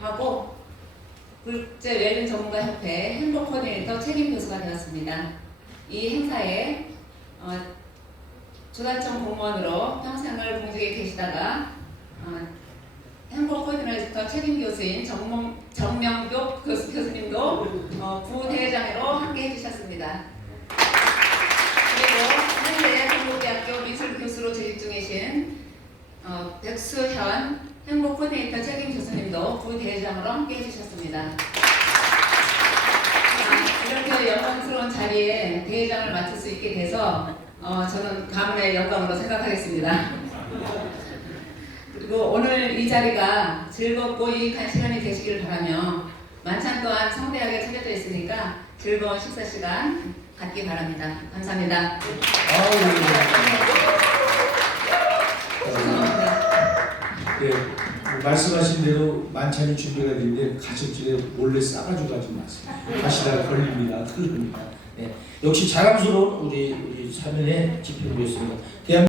하고 국제 웰빙 전문가 협회 행복 코디네이터 책임 교수가 되었습니다. 이 행사에 어, 조달청 공무원으로 평생을 공직에 계시다가 어, 행복 코디네이터 책임 교수인 정명, 정명교 교수, 교수님도 어, 부대회장으로 함께 해주셨습니다. 한국대학교 미술 교수로 재직 중이신 어, 백수현 행복 코디네이터 교수님도 부대회장으로 함께 해주셨습니다. 아, 이렇게 영광스러운 자리에 대회장을 맡을 수 있게 돼서 어, 저는 가문의 영광으로 생각하겠습니다. 그리고 오늘 이 자리가 즐겁고 유익한 시간이 되시길 바라며 만찬 또한 성대하게 차려져 있으니까 즐거운 식사 시간 갖기 바랍니다. 감사합니다. 네, 뭐 말씀하신 대로 만찬이 준비가 됐는데 가족들에 몰래 싸가지고 가지 마세요. 가시다가 걸립니다. 그러니까. 네. 역시 자랑스러운 우리 우리 사면의 집회부였습니다. 대한